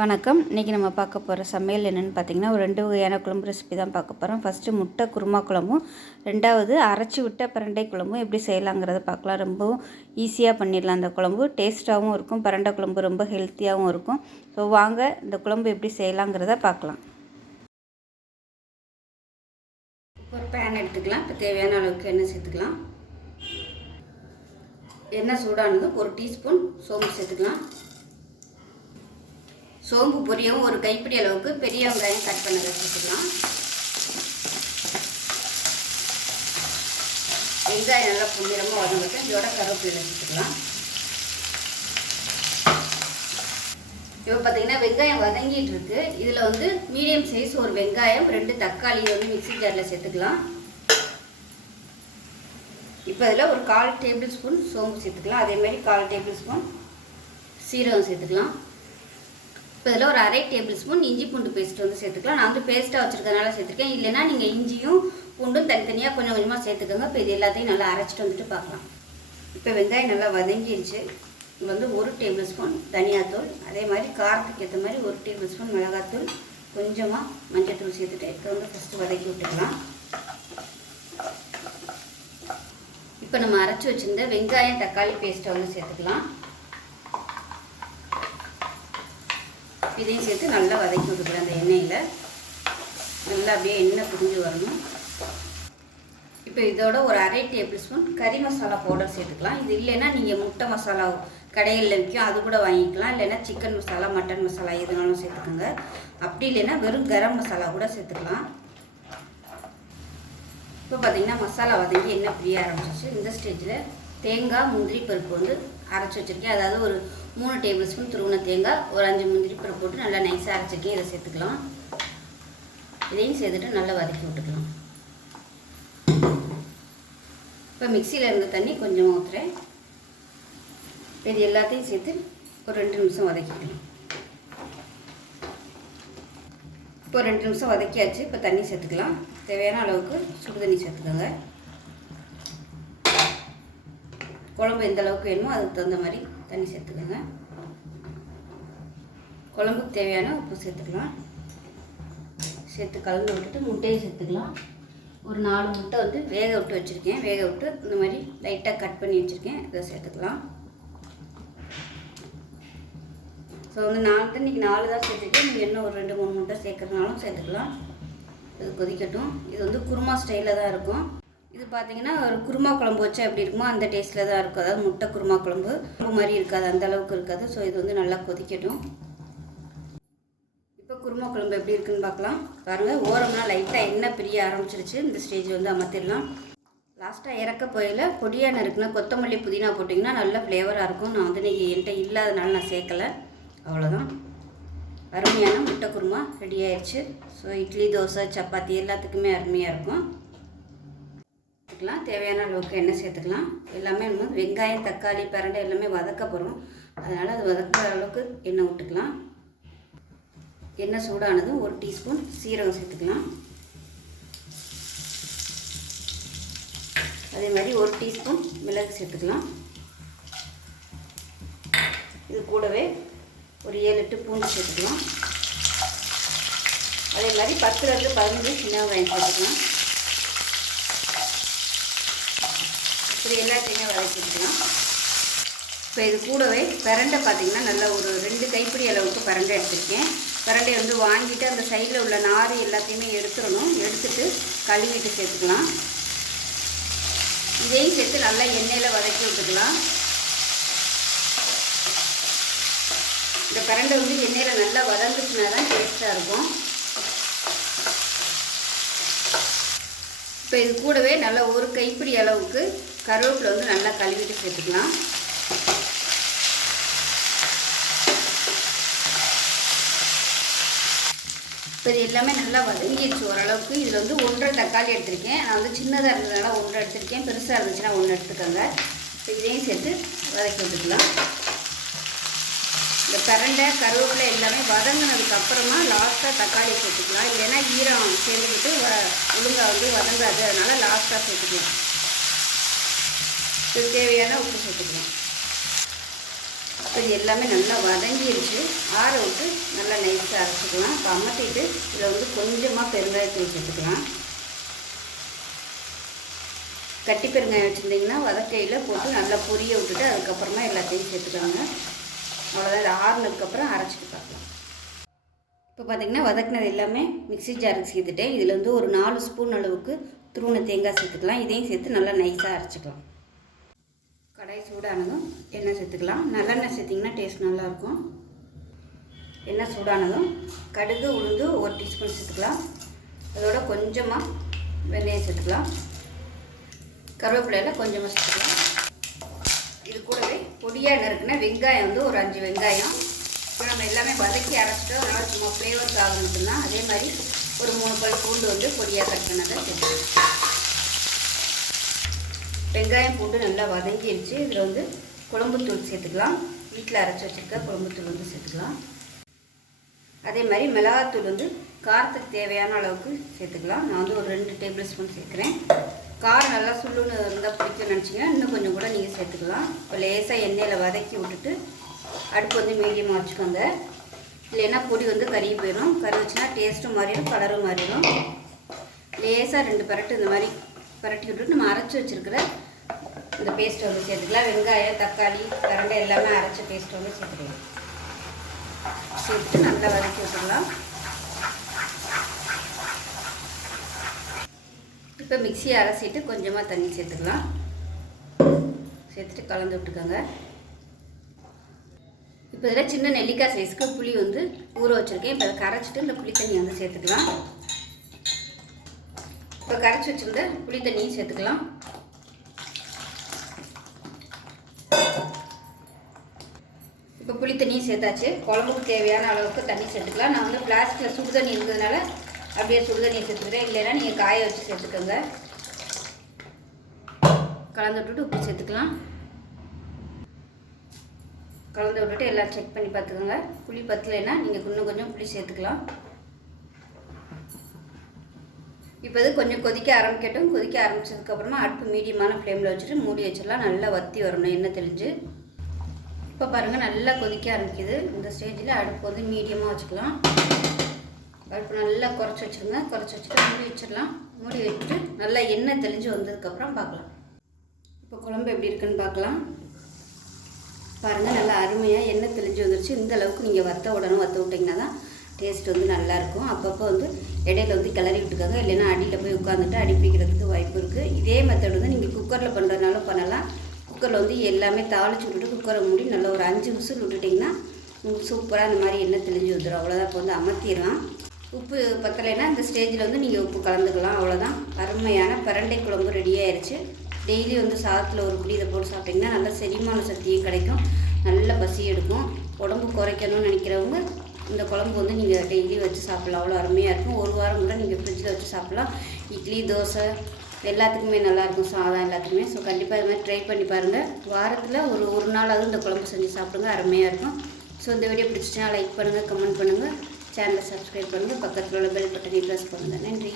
வணக்கம். இன்றைக்கி நம்ம பார்க்க போகிற சமையல் என்னென்னு பார்த்திங்கன்னா, ஒரு 2 வகையான குழம்பு ரெசிபி தான் பார்க்க போகிறோம். ஃபஸ்ட்டு முட்டை குருமா குழம்பும், ரெண்டாவது அரைச்சி விட்ட பிரண்டை குழம்பும் எப்படி செய்யலாங்கிறத பார்க்கலாம். ரொம்பவும் ஈஸியாக பண்ணிடலாம். அந்த குழம்பு டேஸ்ட்டாகவும் இருக்கும். பிரண்டை குழம்பு ரொம்ப ஹெல்த்தியாகவும் இருக்கும். ஸோ வாங்க இந்த குழம்பு எப்படி செய்யலாங்கிறத பார்க்கலாம். ஒரு பேன் எடுத்துக்கலாம். இப்போ தேவையான அளவுக்கு எண்ணெய் சேர்த்துக்கலாம். எண்ணெய் சூடானது 1 டீஸ்பூன் சோம்பு சேர்த்துக்கலாம். சோம்பு பொரியவும் ஒரு கைப்பிடி அளவுக்கு பெரிய வெங்காயம் கட் பண்ண வச்சுக்கலாம். வெங்காயம் நல்லா பொன்னிறமாக வதங்கிட்டு இதோட கருவேப்பிலை வச்சுக்கலாம். இப்போ பார்த்தீங்கன்னா வெங்காயம் வதங்கிட்டு இருக்கு. இதில் மீடியம் சைஸ் ஒரு வெங்காயம், 2 தக்காளி மிக்ஸி ஜாரில் சேர்த்துக்கலாம். இப்போ இதில் ஒரு 1/4 டேபிள் ஸ்பூன் சோம்பு சேர்த்துக்கலாம். அதேமாதிரி 1/4 டேபிள் ஸ்பூன் சீரகம் சேர்த்துக்கலாம். இப்போ இதில் ஒரு 1/2 டேபிள் ஸ்பூன் இஞ்சி பூண்டு பேஸ்ட் சேர்த்துக்கலாம். நான் பேஸ்ட்டாக வச்சுருக்கனால சேர்த்துருக்கேன். இல்லைன்னா நீங்கள் இஞ்சியும் பூண்டும் தனித்தனியாக கொஞ்சம் கொஞ்சமாக சேர்த்துக்கோங்க. இப்போ இது எல்லாத்தையும் நல்லா அரைச்சிட்டு பார்க்கலாம். இப்போ வெங்காயம் நல்லா வதங்கிடுச்சு. இது 1 டேபிள் ஸ்பூன் தனியாத்தூள், அதே மாதிரி காரத்துக்கு ஏற்ற மாதிரி 1 டேபிள் ஸ்பூன் மிளகாத்தூள், கொஞ்சமாக மஞ்சள்தூள் சேர்த்துட்டு இதை ஃபஸ்ட்டு வதக்கி விட்டுக்கலாம். இப்போ நம்ம அரைச்சி வச்சுருந்த வெங்காயம் தக்காளி பேஸ்ட்டை சேர்த்துக்கலாம். இதையும் சேர்த்து நல்லா வதக்கி விட்டுக்கலாம். அந்த எண்ணெயில் நல்லா அப்படியே எண்ணெய் புரிஞ்சு வரணும். இப்போ இதோட ஒரு 1/2 டேபிள் ஸ்பூன் கறி மசாலா பவுடர் சேர்த்துக்கலாம். இது இல்லைன்னா நீங்கள் முட்டை மசாலா கடைகளில் விற்கும், அது கூட வாங்கிக்கலாம். இல்லைன்னா சிக்கன் மசாலா, மட்டன் மசாலா எதுனாலும் சேர்த்துக்கோங்க. அப்படி இல்லைன்னா வெறும் கரம் மசாலா கூட சேர்த்துக்கலாம். இப்போ பார்த்திங்கன்னா மசாலா வதங்கி எண்ணெய் பிரிய ஆரம்பிச்சிச்சு. இந்த ஸ்டேஜில் தேங்காய் முந்திரி பருப்பு அரைச்சி வச்சுருக்கேன். அதாவது ஒரு 3 டேபிள் ஸ்பூன் துருவின தேங்காய், ஒரு 5 முந்திரி பருப்பு போட்டு நல்லா நைஸாக அரைச்சிருக்கேன். இதை சேர்த்துக்கலாம். இதையும் சேர்த்துட்டு நல்லா வதக்கி விட்டுக்கலாம். இப்போ மிக்சியில் இருந்த தண்ணி கொஞ்சமாக ஊற்றுறேன். இது எல்லாத்தையும் சேர்த்து ஒரு 2 நிமிஷம் வதக்கிக்கலாம். இப்போ 2 நிமிஷம் வதக்கியாச்சு. இப்போ தண்ணி சேர்த்துக்கலாம். தேவையான அளவுக்கு சுடு தண்ணி சேர்த்துக்கோங்க. குழம்பு எந்த அளவுக்கு வேணுமோ அதுக்கு தகுந்த மாதிரி தண்ணி சேர்த்துக்கோங்க. குழம்புக்கு தேவையான உப்பு சேர்த்துக்கலாம். சேர்த்து கலந்து விட்டுட்டு முட்டையை சேர்த்துக்கலாம். ஒரு 4 முட்டை வேக விட்டு வச்சுருக்கேன். வேக விட்டு இந்த மாதிரி லைட்டாக கட் பண்ணி வச்சுருக்கேன். இதை சேர்த்துக்கலாம். ஸோ நான் இன்றைக்கி 4 தான் சேர்த்துருக்கேன். நீங்கள் இன்னும் ஒரு 2-3 முட்டை சேர்க்குறதுனாலும் சேர்த்துக்கலாம். இது கொதிக்கட்டும். இது குருமா ஸ்டைலில் தான் இருக்கும். இது பார்த்தீங்கன்னா ஒரு குருமா குழம்பு வச்சா எப்படி இருக்குமோ அந்த டேஸ்ட்டில் தான் இருக்கும். அதாவது முட்டை குருமா குழம்பு மாதிரி இருக்காது, அந்த அளவுக்கு இருக்காது. ஸோ இது நல்லா கொதிக்கட்டும். இப்போ குருமா குழம்பு எப்படி இருக்குன்னு பார்க்கலாம். பாருங்கள், ஓரம்லாம் லைட்டாக எண்ணெய் பிரிய ஆரம்பிச்சிருச்சு. இந்த ஸ்டேஜ் அமர்த்திடலாம். லாஸ்ட்டாக இறக்க போயில் பொடியாக நறுக்குனா கொத்தமல்லி புதினா போட்டிங்கன்னா நல்ல ஃப்ளேவராக இருக்கும். நான் இன்றைக்கி என்கிட்ட இல்லாதனால நான் சேர்க்கலை. அவ்வளோதான். அருமையான முட்டை குருமா ரெடி ஆயிடுச்சு. ஸோ இட்லி, தோசை, சப்பாத்தி எல்லாத்துக்குமே அருமையாக இருக்கும். தேவையான அளவுக்கு எண்ணெய் சேர்த்துக்கலாம். எல்லாமே வெங்காயம், தக்காளி, பிரண்டை எல்லாமே வதக்க போகிறோம். அதனால் அது வதக்கிற அளவுக்கு எண்ணெய் விட்டுக்கலாம். எண்ணெய் சூடானதும் 1 டீஸ்பூன் சீரகம் சேர்த்துக்கலாம். அதே மாதிரி 1 டீஸ்பூன் மிளகு சேர்த்துக்கலாம். இது கூடவே ஒரு 7-8 பூண்டு சேர்த்துக்கலாம். அதே மாதிரி 10-15 சின்ன வெங்காயம் சேர்த்துக்கலாம். இது எல்லாத்தையுமே வதக்கிக்கலாம். இப்போ இது கூடவே பிரண்டை பார்த்திங்கன்னா நல்லா ஒரு 2 கைப்பிடி அளவுக்கு பிரண்டை எடுத்துருக்கேன். பிரண்டை வாங்கிட்டு அந்த சைடில் உள்ள நார் எல்லாத்தையுமே எடுத்துடணும். எடுத்துட்டு கழுவிட்டு சேர்த்துக்கலாம். இதையும் சேர்த்து நல்லா எண்ணெயில் வதக்கி விட்டுக்கலாம். இந்த பிரண்டை எண்ணெயில் நல்லா வதங்குச்சுனா தான் டேஸ்ட்டாக இருக்கும். இப்போ இது கூடவே நல்லா ஒரு கைப்பிடி அளவுக்கு கருவேப்பிலை நல்லா கழுவிட்டு சேர்த்துக்கலாம். இப்போ இது எல்லாமே நல்லா வதங்கிடுச்சு ஓரளவுக்கு. இதில் 1.5 தக்காளி எடுத்திருக்கேன். நான் சின்னதாக இருந்ததுனால 1 எடுத்திருக்கேன். பெருசாக இருந்துச்சுன்னா 1 எடுத்துக்கோங்க. இப்போ இதையும் சேர்த்து வதக்கி விட்டுக்கலாம். இந்த பிரண்டை, கருவேப்பிலை எல்லாமே வதங்கினதுக்கப்புறமா லாஸ்ட்டாக தக்காளி சேர்த்துக்கலாம். இல்லைன்னா ஈரம் சேர்ந்துக்கிட்டு ஒழுங்காக வதங்காது. அதனால் லாஸ்ட்டாக சேர்த்துக்கலாம். இது தேவையான உப்பு சேர்த்துக்கலாம். இது எல்லாமே நல்லா வதங்கிடுச்சு. ஆற விட்டு நல்லா நல்லா நைஸாக அரைச்சிக்கலாம். இப்போ அமர்த்திட்டு இதில் வந்து கொஞ்சமாக பெருங்காயத்தூள் சேர்த்துக்கலாம். கட்டி பெருங்காயம் வச்சுருந்திங்கன்னா வதக்கையில் போட்டு நல்லா பொரிய விட்டுட்டு அதுக்கப்புறமா எல்லாத்தையும் சேர்த்துக்கோங்க. அவ்வளோதான். இது ஆறுனதுக்கப்புறம் அரைச்சிட்டு பார்க்கலாம். இப்போ பார்த்திங்கன்னா வதக்கினது எல்லாமே மிக்ஸி ஜாருக்கு சேர்த்துட்டேன். இதில் வந்து ஒரு 4 ஸ்பூன் அளவுக்கு துருவன தேங்காய் சேர்த்துக்கலாம். இதையும் சேர்த்து நல்லா நைஸாக அரைச்சிக்கலாம். கடாய் சூடானதும் எண்ணெய் சேர்த்துக்கலாம். நல்லெண்ணெய் சேர்த்திங்கன்னா டேஸ்ட் நல்லாயிருக்கும். எண்ணெய் சூடானதும் கடுகு உளுந்து 1 டீஸ்பூன் சேர்த்துக்கலாம். அதோட கொஞ்சமாக வெந்தயம் சேர்த்துக்கலாம். கருவேப்பிலையில் கொஞ்சமாக சேர்த்துக்கலாம். இது கூடவே பொடியாக நறுக்குன்னா வெங்காயம் வந்து ஒரு 5 வெங்காயம். இப்போ நம்ம எல்லாமே வதக்கி அரைச்சிட்டோம். அதனால் சும்மா ஃப்ளேவர்க்காக மட்டும்தான். அதே மாதிரி ஒரு 3 பல் பூண்டு வந்து பொடியாக கட் பண்ணதை சேர்த்துக்கலாம். வெங்காயம் போட்டு நல்லா வதங்கிடுச்சு. இதில் வந்து குழம்புத்தூள் சேர்த்துக்கலாம். வீட்டில் அரைச்சி வச்சுருக்க குழம்புத்தூள் வந்து சேர்த்துக்கலாம். அதே மாதிரி மிளகாத்தூள் வந்து காரத்துக்கு தேவையான அளவுக்கு சேர்த்துக்கலாம். நான் வந்து ஒரு 2 டேபிள் ஸ்பூன் சேர்க்குறேன். காரம் நல்லா சுள்ளுன்னு இருந்தால் பிடிக்கும்னு நினச்சிங்கன்னா இன்னும் கொஞ்சம் கூட நீங்கள் சேர்த்துக்கலாம். இப்போ லேசாக எண்ணெயில் வதக்கி விட்டுட்டு அடுப்பு வந்து மீடியமாக வச்சுக்கோங்க. இல்லைன்னா பொடி வந்து கறி போயிடும். கறி வச்சுன்னா டேஸ்ட்டும் மாறிடும், கலரும் மாறிடும். லேசாக 2 பரட்டு இந்த மாதிரி பரட்டி விட்டுட்டு நம்ம அரைச்சி வச்சுருக்கிற இந்த பேஸ்ட்டை வந்து சேர்த்துக்கலாம். வெங்காயம், தக்காளி, பிரண்டை எல்லாமே அரைச்ச பேஸ்ட்டை வந்து சேர்த்துக்கலாம். சேர்த்துட்டு நல்லா வதக்கி விட்டுக்கலாம். இப்போ மிக்ஸியை அரைச்சிட்டு கொஞ்சமாக தண்ணி சேர்த்துக்கலாம். சேர்த்துட்டு கலந்து விட்டுக்கோங்க. இப்போ இதில் சின்ன நெல்லிக்காய் சைஸ்க்கு புளி வந்து ஊற வச்சுருக்கேன். இப்போ அதை கரைச்சிட்டு இந்த புளி தண்ணி வந்து சேர்த்துக்கலாம். இப்போ கரைச்சி வச்சுருந்த புளி தண்ணியும் சேர்த்துக்கலாம். இப்போ புளி தண்ணியும் சேர்த்தாச்சு. குழம்புக்கு தேவையான அளவுக்கு தண்ணி சேர்த்துக்கலாம். நான் வந்து பிளாஸ்டிக்கில் சுடு தண்ணி இருந்ததுனால அப்படியே சுடு தண்ணியை சேர்த்துக்கிறேன். இல்லைன்னா நீங்கள் காய வச்சு சேர்த்துக்கோங்க. கலந்து விட்டுட்டு உப்பு சேர்த்துக்கலாம். கலந்து விட்டுட்டு எல்லாம் செக் பண்ணி பார்த்துக்கோங்க. புளி பத்தலைன்னா நீங்கள் இன்னும் கொஞ்சம் புளி சேர்த்துக்கலாம். இப்போ இது கொஞ்சம் கொதிக்க ஆரம்பிக்கட்டும். கொதிக்க ஆரம்பித்ததுக்கப்புறமா அடுப்பு மீடியமான ஃப்ளேமில் வச்சுட்டு மூடி வச்சிடலாம். நல்லா வற்றி வரணும் எண்ணெய் தெளிஞ்சு. இப்போ பாருங்கள் நல்லா கொதிக்க ஆரம்பிக்குது. இந்த ஸ்டேஜில் அடுப்பு வந்து மீடியமாக வச்சுக்கலாம். அடுப்பு நல்லா குறைச்சி வச்சுருங்க. குறைச்சி வச்சுட்டு மூடி வச்சிடலாம். மூடி வச்சுட்டு நல்லா எண்ணெய் தெளிஞ்சு வந்ததுக்கப்புறம் பார்க்கலாம். இப்போ குழம்பு எப்படி இருக்குன்னு பார்க்கலாம். பாருங்கள் நல்லா அருமையாக எண்ணெய் தெளிஞ்சு வந்துருச்சு. இந்த அளவுக்கு நீங்கள் வற்ற விட்டிங்கன்னா தான் டேஸ்ட் வந்து நல்லாயிருக்கும். அப்பப்போ வந்து இடையில வந்து கிளறி விட்டுக்கோங்க. இல்லைன்னா அடியில் போய் உட்காந்துட்டு அடி பிடிக்கிறதுக்கு வாய்ப்பு இருக்குது. இதே மெத்தட் வந்து நீங்கள் குக்கரில் பண்ணுறதுனாலும் பண்ணலாம். குக்கரில் வந்து எல்லாமே தாளித்து விட்டுட்டு குக்கரை மூடி நல்லா ஒரு 5 விசில் விட்டுட்டிங்கன்னா உங்களுக்கு சூப்பராக இந்த மாதிரி எண்ணெய் தெளிஞ்சு வந்துடும். அவ்வளோதான். இப்போ வந்து அமர்த்திடலாம். உப்பு பத்தலைன்னா இந்த ஸ்டேஜில் வந்து நீங்கள் உப்பு கலந்துக்கலாம். அவ்வளோதான். அருமையான பிரண்டை குழம்பு ரெடி ஆயிடுச்சு. டெய்லி வந்து சாதத்தில் ஒரு புளி இதை போட்டு சாப்பிட்டிங்கன்னா நல்லா செரிமான சக்தியும் கிடைக்கும். நல்ல பசி எடுக்கும். உடம்பு குறைக்கணும்னு நினைக்கிறவங்க இந்த குழம்பு வந்து நீங்கள் டெய்லி வச்சு சாப்பிட்லாம். அவ்வளோ அருமையாக இருக்கும். 1 வாரம் கூட நீங்கள் ஃப்ரிட்ஜில் வச்சு சாப்பிட்லாம். இட்லி, தோசை எல்லாத்துக்குமே நல்லாயிருக்கும். சாதம் எல்லாத்துக்குமே. ஸோ கண்டிப்பாக இது மாதிரி ட்ரை பண்ணி பாருங்கள். வாரத்தில் ஒரு நாளாவது இந்த குழம்பு செஞ்சு சாப்பிடுங்க. அருமையாக இருக்கும். ஸோ இந்த வீடியோ பிடிச்சிச்சுன்னா லைக் பண்ணுங்கள், கமெண்ட் பண்ணுங்கள், சேனலை சப்ஸ்கிரைப் பண்ணுங்கள், பக்கத்தில் உள்ள பெல் பட்டனை ப்ரெஸ் பண்ணுங்கள். நன்றி.